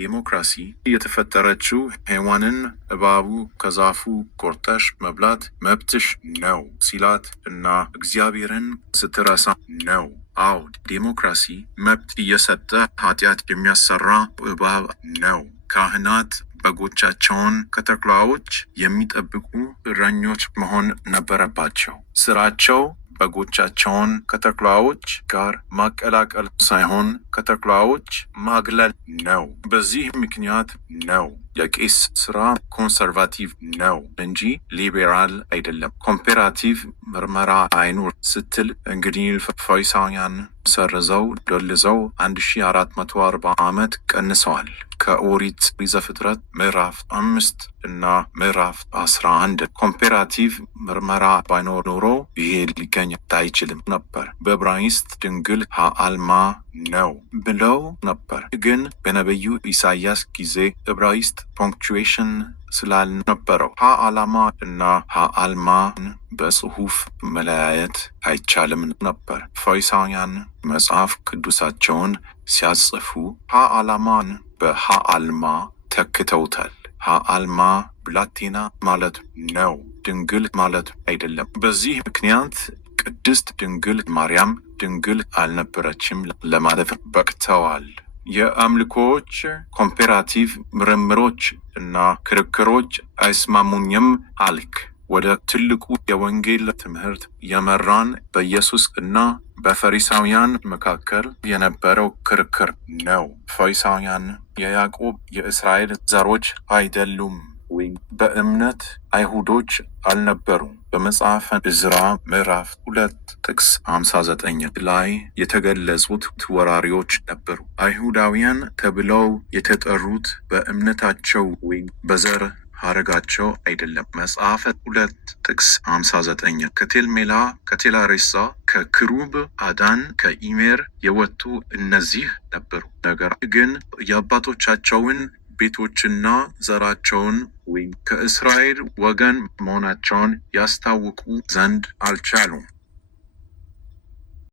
ዴሞክራሲ የተፈጠረችው ሔዋንን እባቡ ከዛፉ ቆርጠሽ መብላት መብትሽ ነው ሲላት እና እግዚአብሔርን ስትረሳ ነው። አዎ ዴሞክራሲ መብት እየሰጠ ኃጢአት የሚያሰራ እባብ ነው። ካህናት በጎቻቸውን ከተኩላዎች የሚጠብቁ እረኞች መሆን ነበረባቸው። ስራቸው በጎቻቸውን ከተኩላዎች ጋር ማቀላቀል ሳይሆን ከተኩላዎች ማግለል ነው። በዚህ ምክንያት ነው የቄስ ስራ ኮንሰርቫቲቭ ነው እንጂ ሊቤራል አይደለም። ኮምፔራቲቭ ምርመራ አይኑር ስትል እንግዲህ ፈሪሳውያን ሰርዘው ደልዘው 1440 ዓመት ቀንሰዋል። ከኦሪት ዘፍጥረት ምዕራፍ 5 እና ምዕራፍ 11 ኮምፔራቲቭ ምርመራ ባይኖር ኖሮ ይሄ ሊገኝ አይችልም ነበር። በዕብራይስጥ ድንግል ሃአልማ ነው ብለው ነበር። ግን በነቢዩ ኢሳያስ ጊዜ ዕብራይስጥ ፖንክቹዌሽን ስላልነበረው ሃአላማ እና ሃአልማን በጽሑፍ መለያየት አይቻልም ነበር። ፈሪሳውያን መጽሐፍ ቅዱሳቸውን ሲያጽፉ ሃአላማን በሃአልማ ተክተውታል። ሃአልማ ብላቴና ማለት ነው፣ ድንግል ማለት አይደለም። በዚህ ምክንያት ቅድስት ድንግል ማርያም ድንግል አልነበረችም ለማለት በቅተዋል። የአምልኮዎች ኮምፔራቲቭ ምርምሮች እና ክርክሮች አይስማሙኝም አልክ። ወደ ትልቁ የወንጌል ትምህርት የመራን በኢየሱስ እና በፈሪሳውያን መካከል የነበረው ክርክር ነው። ፈሪሳውያን የያዕቆብ የእስራኤል ዘሮች አይደሉም ወይም በእምነት አይሁዶች አልነበሩም። በመጽሐፈ ዕዝራ ምዕራፍ 2 ጥቅስ 59 ላይ የተገለጹት ወራሪዎች ነበሩ። አይሁዳውያን ተብለው የተጠሩት በእምነታቸው ወይም በዘር ሐረጋቸው አይደለም። መጽሐፈ 2 ጥቅስ 59 ከቴልሜላ፣ ከቴላሬሳ፣ ከክሩብ አዳን፣ ከኢሜር የወጡ እነዚህ ነበሩ። ነገር ግን የአባቶቻቸውን ቤቶችና ዘራቸውን ወይም ከእስራኤል ወገን መሆናቸውን ያስታውቁ ዘንድ አልቻሉም።